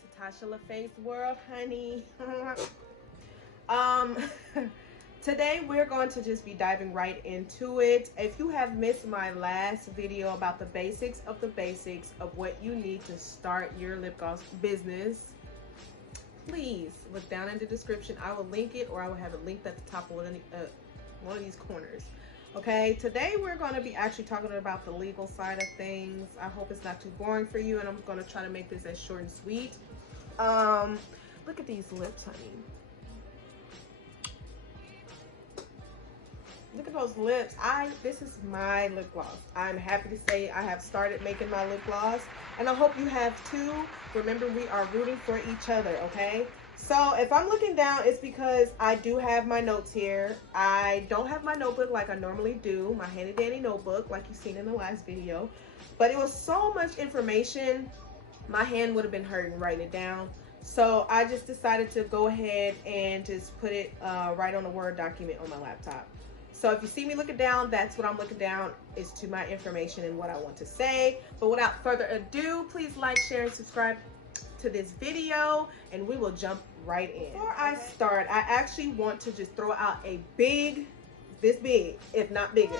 into Tasha LaFace's world, honey. um, Today we're going to just be diving right into it. If you have missed my last video about the basics of what you need to start your lip gloss business, please look down in the description. I will link it, or I will have it linked at the top of one of these corners. Okay, today we're going to be actually talking about the legal side of things. I hope it's not too boring for you, and I'm going to try to make this as short and sweet. Look at these lips, honey. Look at those lips. This is my lip gloss. I'm happy to say I have started making my lip gloss, and I hope you have too. Remember, we are rooting for each other, okay? So if I'm looking down, it's because I do have my notes here. I don't have my notebook like I normally do, my handy dandy notebook like you've seen in the last video, but it was so much information, my hand would have been hurting writing it down. So I just decided to go ahead and just put it right on a Word document on my laptop. So if you see me looking down, that's what I'm looking down, is to my information and what I want to say. But without further ado, please like, share, and subscribe to this video, and we will jump right in. Before I start, I actually want to just throw out a this big, if not bigger,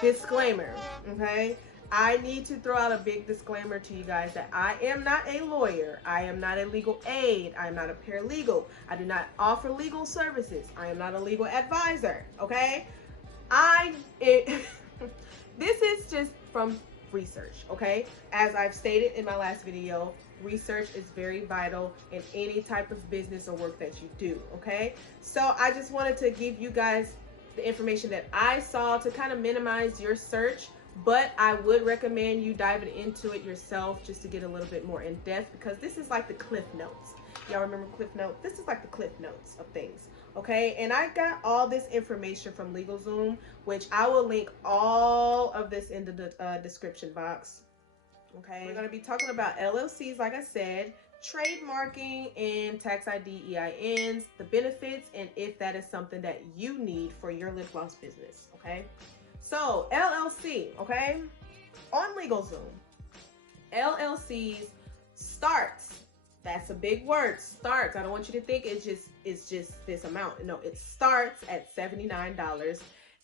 disclaimer, okay? I need to throw out a big disclaimer to you guys that I am not a lawyer. I am not a legal aid. I am not a paralegal. I do not offer legal services. I am not a legal advisor, okay? This is just from research, okay? As I've stated in my last video, research is very vital in any type of business or work that you do, okay? So I just wanted to give you guys the information that I saw to kind of minimize your search, but I would recommend you diving into it yourself just to get a little bit more in depth, because this is like the Cliff Notes. Y'all remember Cliff Notes? This is like the Cliff Notes of things. Okay, and I got all this information from LegalZoom, which I will link all of this in the description box. Okay, we're going to be talking about LLCs, like I said, trademarking and tax ID EINs, the benefits, and if that is something that you need for your lip gloss business. Okay, so LLC, okay, on LegalZoom, LLCs starts. That's a big word, starts. I don't want you to think it's just this amount. No, it starts at $79.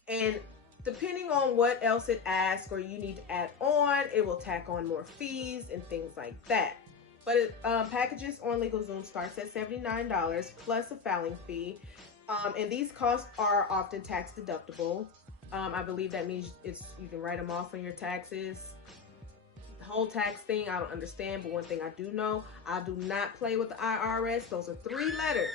And depending on what else it asks or you need to add on, it will tack on more fees and things like that. But packages on LegalZoom starts at $79 plus a filing fee. And these costs are often tax deductible. I believe that means you can write them off on your taxes. Whole tax thing I don't understand, but one thing I do know, I do not play with the IRS. Those are 3 letters,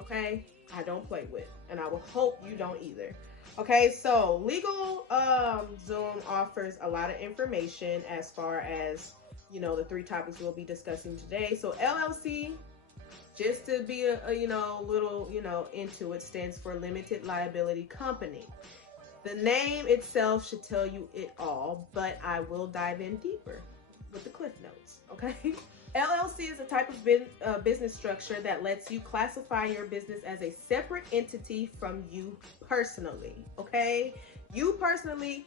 okay? I don't play with, and I will hope you don't either. Okay, so LegalZoom offers a lot of information as far as, you know, the 3 topics we'll be discussing today. So LLC, just to be a little into it, stands for Limited Liability Company. The name itself should tell you it all, but I will dive in deeper with the Cliff Notes, okay? LLC is a type of business structure that lets you classify your business as a separate entity from you personally, okay? You personally,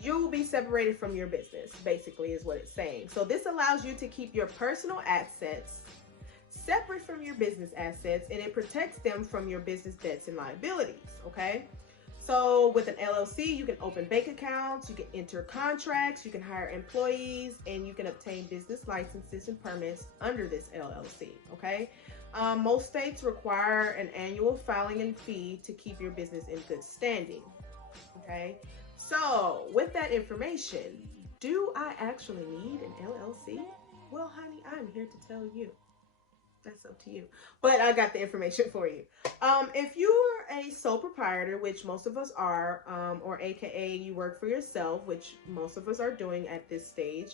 you will be separated from your business, basically is what it's saying. So this allows you to keep your personal assets separate from your business assets, and it protects them from your business debts and liabilities, okay? So with an LLC, you can open bank accounts, you can enter contracts, you can hire employees, and you can obtain business licenses and permits under this LLC, okay? Most states require an annual filing and fee to keep your business in good standing, okay? So with that information, do I actually need an LLC? Well, honey, I'm here to tell you. That's up to you. But I got the information for you. If you're a sole proprietor, which most of us are, or AKA you work for yourself, which most of us are doing at this stage,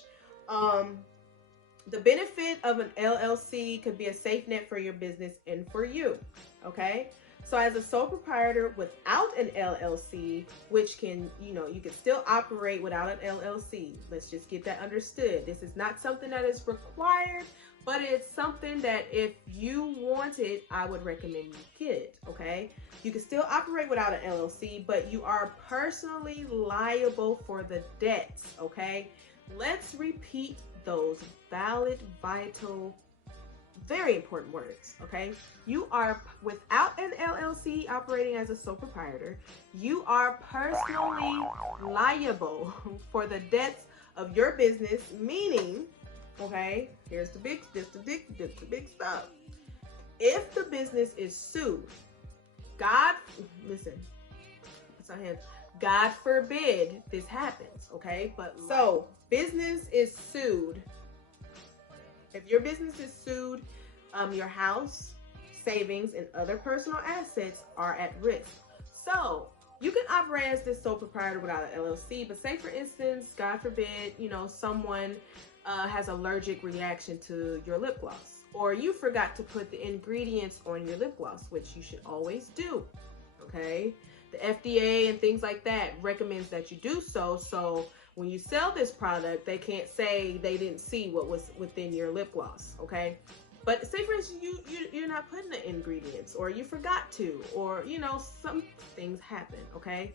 the benefit of an LLC could be a safe net for your business and for you, okay? So as a sole proprietor without an LLC, which can, you can still operate without an LLC. Let's just get that understood. This is not something that is required, but it's something that if you want it, I would recommend you get it, okay? You can still operate without an LLC, but you are personally liable for the debts, okay? Let's repeat those valid, vital very important words, okay? You are, without an LLC operating as a sole proprietor, you are personally liable for the debts of your business, meaning, okay, here's the big stuff. If the business is sued, listen, it's on him. God forbid this happens, okay? But so business is sued. If your business is sued, your house, savings, and other personal assets are at risk. So you can operate as this sole proprietor without an LLC, but say for instance, God forbid, someone has allergic reaction to your lip gloss, or you forgot to put the ingredients on your lip gloss, which you should always do, okay? The FDA and things like that recommends that you do so. So when you sell this product, they can't say they didn't see what was within your lip gloss, okay? But say for instance, you're not putting the ingredients, or you forgot to, or some things happen, okay?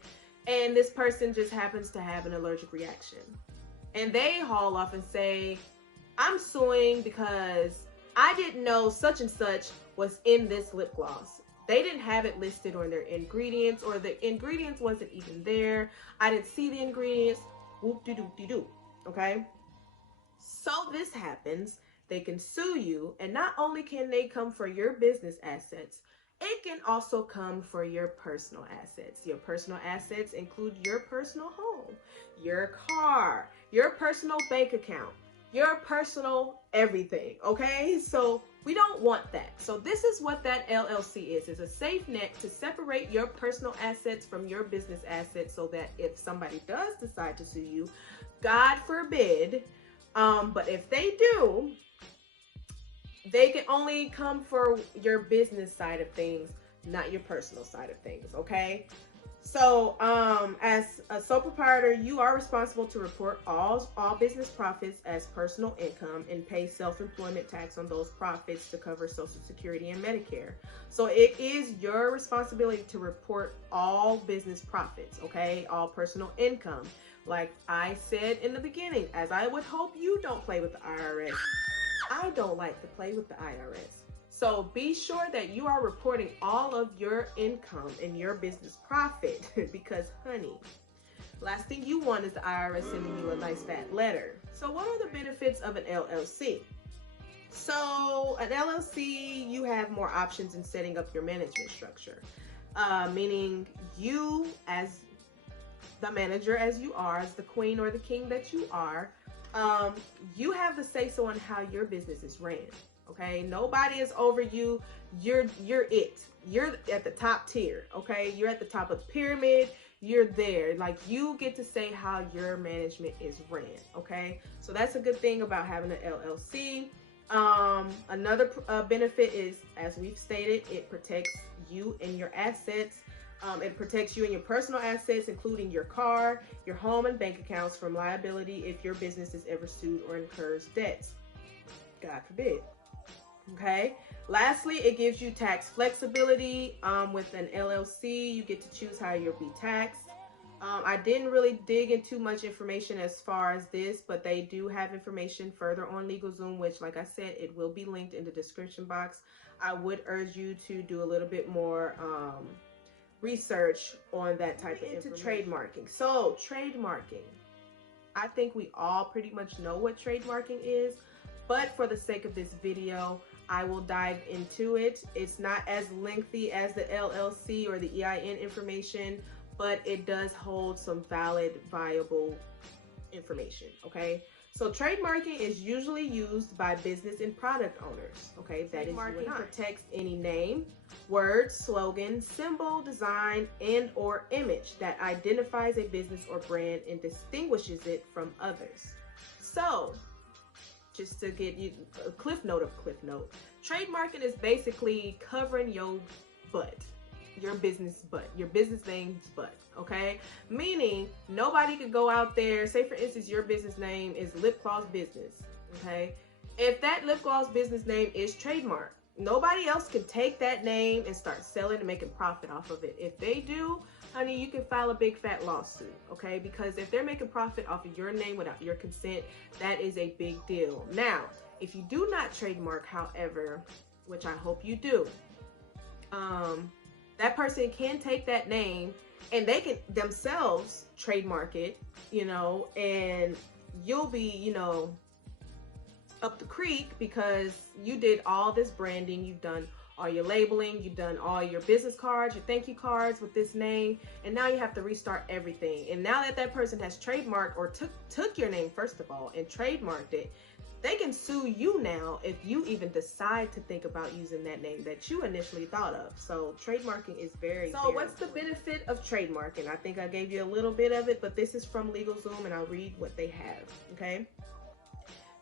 And this person just happens to have an allergic reaction, and they haul off and say, I'm suing because I didn't know such and such was in this lip gloss. They didn't have it listed on their ingredients, or the ingredients wasn't even there. I didn't see the ingredients. Whoop-de-doop-de-doo, okay? So this happens, they can sue you, and not only can they come for your business assets, it can also come for your personal assets. Your personal assets include your personal home, your car, your personal bank account, your personal everything, okay? So we don't want that. So this is what that LLC is a safe net to separate your personal assets from your business assets, so that if somebody does decide to sue you, God forbid, but if they do, they can only come for your business side of things, not your personal side of things, okay? So as a sole proprietor, you are responsible to report all business profits as personal income and pay self-employment tax on those profits to cover Social Security and Medicare. So it is your responsibility to report all business profits, okay? All personal income. Like I said in the beginning, as I would hope you don't play with the IRS. I don't like to play with the IRS. So be sure that you are reporting all of your income and your business profit because, honey, last thing you want is the IRS sending you a nice fat letter. So what are the benefits of an LLC? So an LLC, you have more options in setting up your management structure, meaning you, as the manager, as you are, as the queen or the king that you are, you have the say-so on how your business is ran. Okay, nobody is over you. You're it. You're at the top tier. Okay, you're at the top of the pyramid. You're there. Like, you get to say how your management is ran. Okay, so that's a good thing about having an LLC. Another benefit is, as we've stated, it protects you and your assets. It protects you and your personal assets, including your car, your home, and bank accounts from liability if your business is ever sued or incurs debts. God forbid. Okay. Lastly, it gives you tax flexibility. With an LLC, you get to choose how you'll be taxed. I didn't really dig into much information as far as this, but they do have information further on LegalZoom, which, like I said, it will be linked in the description box. I would urge you to do a little bit more research on that type of information. Into trademarking. So trademarking, I think we all pretty much know what trademarking is, but for the sake of this video, I will dive into it. It's not as lengthy as the LLC or the EIN information, but it does hold some valid, viable information, okay? So trademarking is usually used by business and product owners, okay? That is, trademarking protects any name, word, slogan, symbol, design, and or image that identifies a business or brand and distinguishes it from others. So, just to get you a cliff note, trademarking is basically covering your butt, your business butt, your business name's butt, okay? Meaning nobody could go out there, say for instance, your business name is Lip Gloss Business, okay? If that lip gloss business name is trademarked, nobody else can take that name and start selling and making profit off of it. If they do, honey, you can file a big fat lawsuit, okay? Because if they're making profit off of your name without your consent, that is a big deal. Now, If you do not trademark, however, which I hope you do, that person can take that name and they can themselves trademark it, you know, and you'll be, you know, up the creek because you did all this branding, you've done all your labeling, you've done all your business cards, your thank you cards with this name, and now you have to restart everything. And now that that person has trademarked or took your name, first of all, and trademarked it, they can sue you now if you even decide to think about using that name that you initially thought of. So trademarking is very what's the benefit of trademarking? I think I gave you a little bit of it, but this is from LegalZoom and I'll read what they have, okay?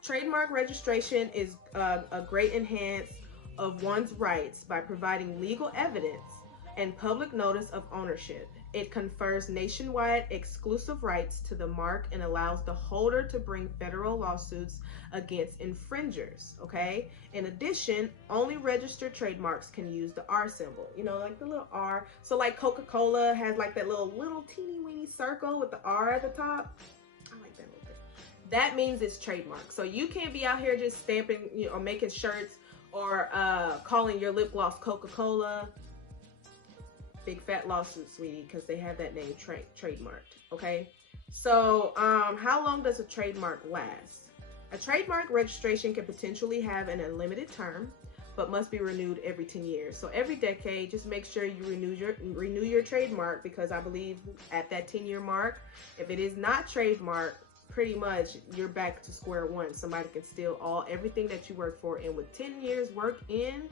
Trademark registration is a great enhance of one's rights by providing legal evidence and public notice of ownership. It confers nationwide exclusive rights to the mark and allows the holder to bring federal lawsuits against infringers, okay? In addition, only registered trademarks can use the R symbol, you know, like the little R. So like Coca-Cola has like that little teeny weeny circle with the R at the top. I like that little bit. That means it's trademarked. So you can't be out here just stamping, you know, or making shirts or calling your lip gloss Coca-Cola. Big fat lawsuit, sweetie, because they have that name trademarked, okay? So how long does a trademark last? A trademark registration can potentially have an unlimited term, but must be renewed every 10 years. So every decade, just make sure you renew your trademark, because I believe at that 10-year mark, if it is not trademarked, pretty much you're back to square one. Somebody can steal everything that you worked for, and with 10 years work in,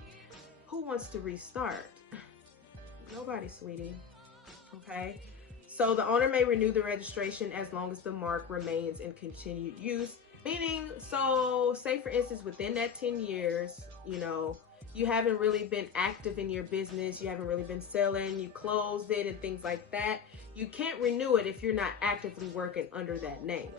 who wants to restart? Nobody, sweetie. Okay, so the owner may renew the registration as long as the mark remains in continued use. Meaning, so say for instance, within that 10 years, you know, you haven't really been active in your business, you haven't really been selling, you closed it and things like that. You can't renew it if you're not actively working under that name.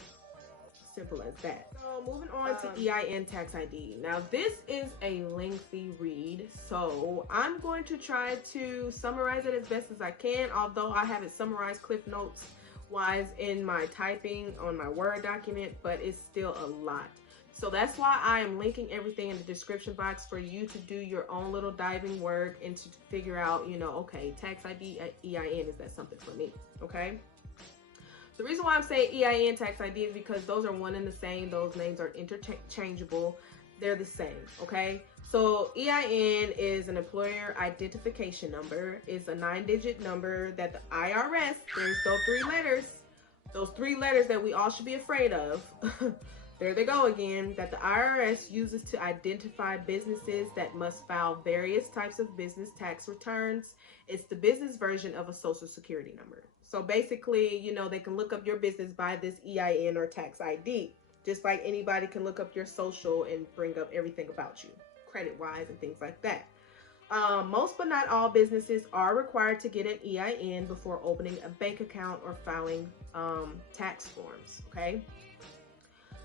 Simple as that. So moving on to EIN tax ID. Now this is a lengthy read, so I'm going to try to summarize it as best as I can, although I have it summarized Cliff Notes wise in my typing on my Word document, but it's still a lot. So that's why I am linking everything in the description box for you to do your own little diving work and to figure out, you know, okay, tax ID, EIN, is that something for me? Okay. The reason why I'm saying EIN tax ID is because those are one and the same. Those names are interchangeable. They're the same, okay? So EIN is an employer identification number. It's a 9-digit number that the IRS, there's those three letters that we all should be afraid of. There they go again, that the IRS uses to identify businesses that must file various types of business tax returns. It's the business version of a social security number. So basically, you know, they can look up your business by this EIN or tax ID, just like anybody can look up your social and bring up everything about you, credit-wise and things like that. Most but not all businesses are required to get an EIN before opening a bank account or filing tax forms, okay?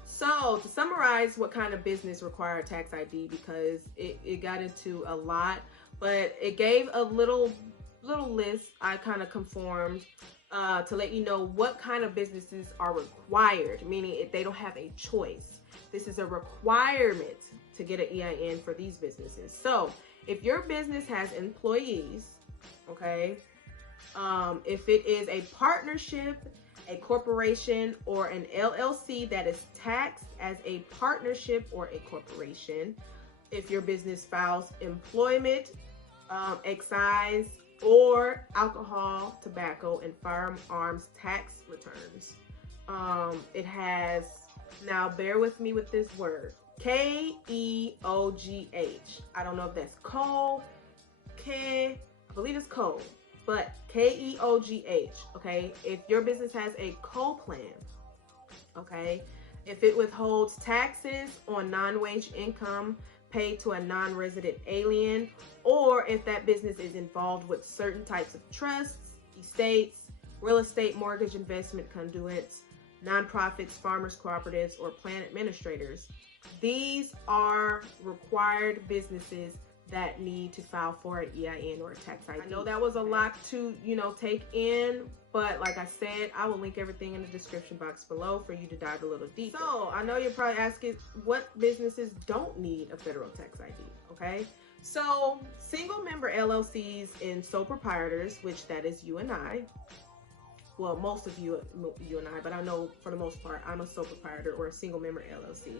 So to summarize what kind of business require tax ID, because it got into a lot, but it gave a little list I kind of conformed to let you know what kind of businesses are required, meaning if they don't have a choice. This is a requirement to get an EIN for these businesses. So if your business has employees, okay, if it is a partnership, a corporation, or an LLC that is taxed as a partnership or a corporation, if your business files employment, excise, or alcohol, tobacco, and firearms tax returns. It has, now bear with me with this word, KEOGH. I don't know if that's coal, I believe it's coal, but KEOGH, okay? If your business has a coal plan, okay? If it withholds taxes on non-wage income paid to a non-resident alien, or if that business is involved with certain types of trusts, estates, real estate mortgage investment conduits, nonprofits, farmers cooperatives, or plan administrators. These are required businesses that need to file for an EIN or a tax ID. I know that was a lot to, take in, but like I said, I will link everything in the description box below for you to dive a little deeper. So I know you're probably asking what businesses don't need a federal tax ID, okay? So single member LLCs and sole proprietors, which that is you and I. Well, most of you and I, but I know for the most part, I'm a sole proprietor or a single member LLC.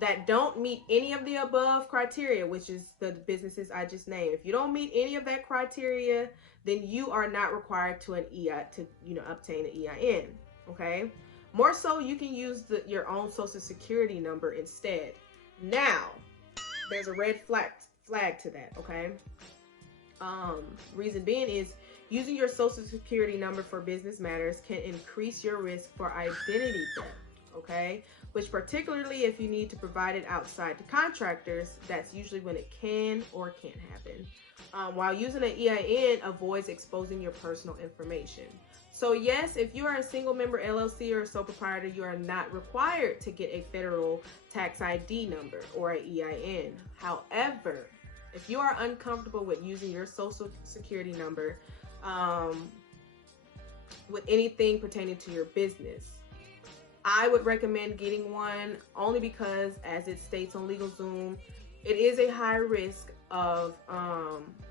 That don't meet any of the above criteria, which is the businesses I just named. If you don't meet any of that criteria, then you are not required to obtain an EIN. Okay. More so, you can use your own social security number instead. Now, there's a red flag to that. Okay. Reason being is using your social security number for business matters can increase your risk for identity theft. Okay, which particularly if you need to provide it outside to contractors, that's usually when it can or can't happen. While using an EIN avoids exposing your personal information. So yes, if you are a single member LLC or a sole proprietor, you are not required to get a federal tax ID number or an EIN. However, if you are uncomfortable with using your social security number with anything pertaining to your business, I would recommend getting one only because, as it states on LegalZoom, it is a high risk of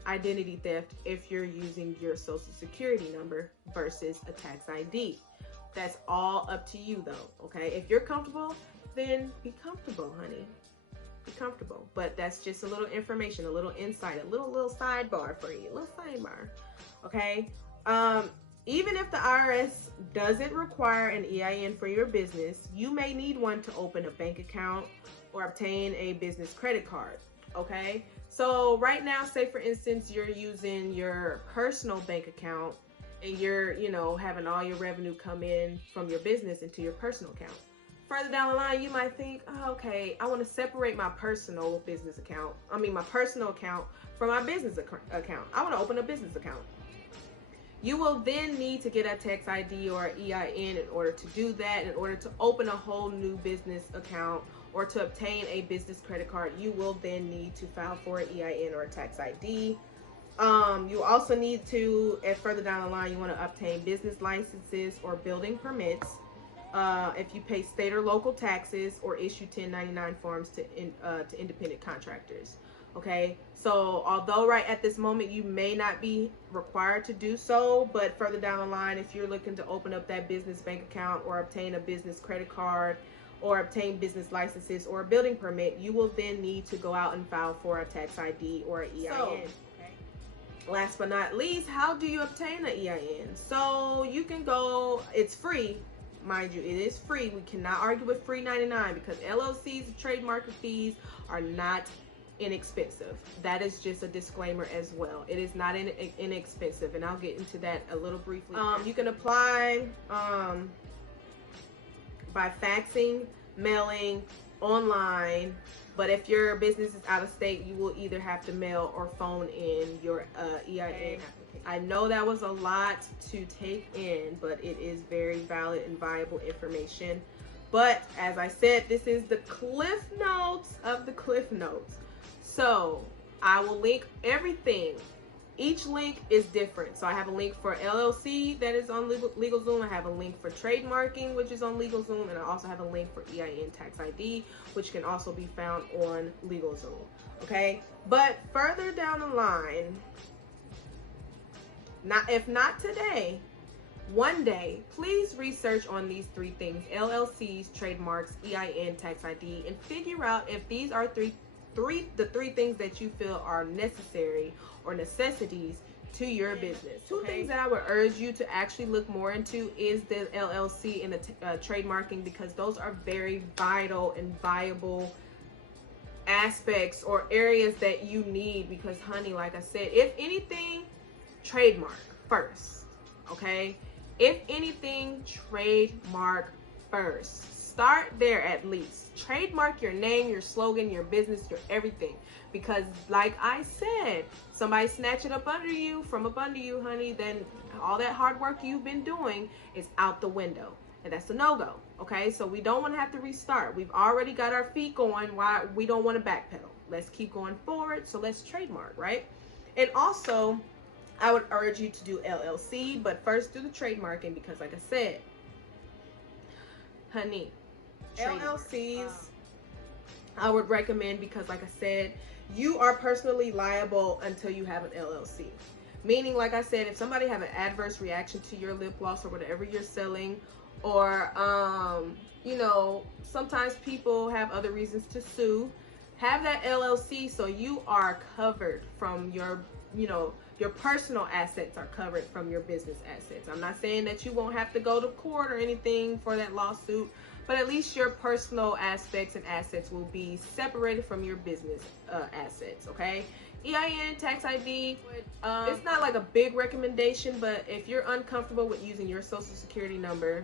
identity theft if you're using your social security number versus a tax ID. That's all up to you though, okay? If you're comfortable, then be comfortable, honey. Be comfortable. But that's just a little information, a little insight, a little sidebar for you, a little sidebar, okay? Even if the IRS doesn't require an EIN for your business, you may need one to open a bank account or obtain a business credit card, okay? So right now, say for instance, you're using your personal bank account and you're, having all your revenue come in from your business into your personal account. Further down the line, you might think, oh, okay, I want to separate my personal account from my business account. I want to open a business account. You will then need to get a tax ID or an EIN in order to do that. In order to open a whole new business account or to obtain a business credit card, you will then need to file for an EIN or a tax ID. You also need to, further down the line, you want to obtain business licenses or building permits. If you pay state or local taxes or issue 1099 forms to independent contractors. Okay, so although right at this moment you may not be required to do so, but further down the line, if you're looking to open up that business bank account or obtain a business credit card or obtain business licenses or a building permit, you will then need to go out and file for a tax ID or an EIN. Last but not least, how do you obtain an EIN? So you can go, it's free. Mind you, it is free. We cannot argue with free 99 because LLCs and trademark fees are not inexpensive. That is just a disclaimer as well. It is not inexpensive, and I'll get into that a little briefly. You can apply by faxing, mailing, online, but if your business is out of state, you will either have to mail or phone in your EIN application. I know that was a lot to take in, but it is very valid and viable information. But as I said, this is the cliff notes of the cliff notes. So I will link everything. Each link is different. So I have a link for LLC that is on LegalZoom. I have a link for trademarking, which is on LegalZoom. And I also have a link for EIN tax ID, which can also be found on LegalZoom. Okay. But further down the line, if not today, one day, please research on these three things: LLCs, trademarks, EIN, tax ID, and figure out if these are the three things that you feel are necessary or necessities to your business. Two things that I would urge you to actually look more into is the LLC and the trademarking, because those are very vital and viable aspects or areas that you need. Because honey, like I said, if anything, trademark first. Okay, if anything, trademark first. Start there at least. Trademark your name, your slogan, your business, your everything. Because like I said, somebody snatch it up from up under you, honey, then all that hard work you've been doing is out the window. And that's a no-go. Okay, so we don't want to have to restart. We've already got our feet going. Why we don't want to backpedal. let's keep going forward. So let's trademark, right? And also, I would urge you to do LLC, but first do the trademarking, because like I said, honey, LLCs, I would recommend, because like I said, you are personally liable until you have an LLC. Meaning, like I said, if somebody have an adverse reaction to your lip gloss or whatever you're selling, or you know, sometimes people have other reasons to sue, have that LLC so you are covered from your, you know, your personal assets are covered from your business assets. I'm not saying that you won't have to go to court or anything for that lawsuit, but at least your personal aspects and assets will be separated from your business assets, okay? EIN, tax ID, it's not like a big recommendation, but if you're uncomfortable with using your social security number,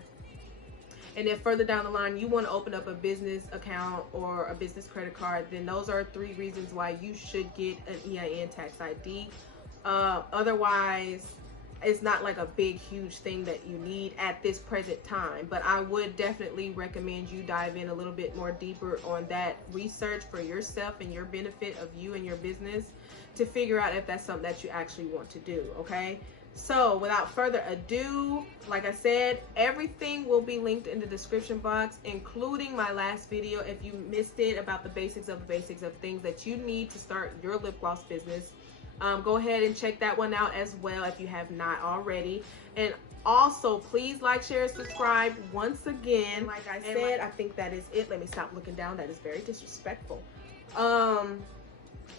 and if further down the line you want to open up a business account or a business credit card, then those are 3 reasons why you should get an EIN, tax ID. Otherwise, it's not like a big, huge thing that you need at this present time. But I would definitely recommend you dive in a little bit more deeper on that research for yourself and your benefit of you and your business, to figure out if that's something that you actually want to do, okay? So without further ado, like I said, everything will be linked in the description box, including my last video if you missed it, about the basics of things that you need to start your lip gloss business. Go ahead and check that one out as well if you have not already. And also, please like, share, subscribe once again. Like I said, I think that is it. Let me stop looking down. That is very disrespectful.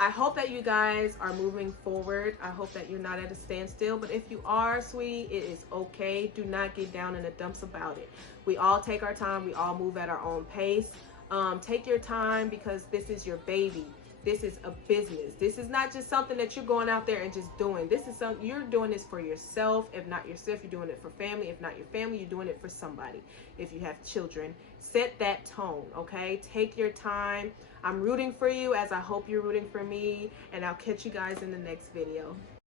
I hope that you guys are moving forward. I hope that you're not at a standstill. But if you are, sweetie, it is okay. Do not get down in the dumps about it. We all take our time. We all move at our own pace. Take your time, because this is your baby. This is a business. This is not just something that you're going out there and just doing. This is something you're doing this for yourself. If not yourself, you're doing it for family. If not your family, you're doing it for somebody. If you have children, set that tone, okay? Take your time. I'm rooting for you, as I hope you're rooting for me, and I'll catch you guys in the next video.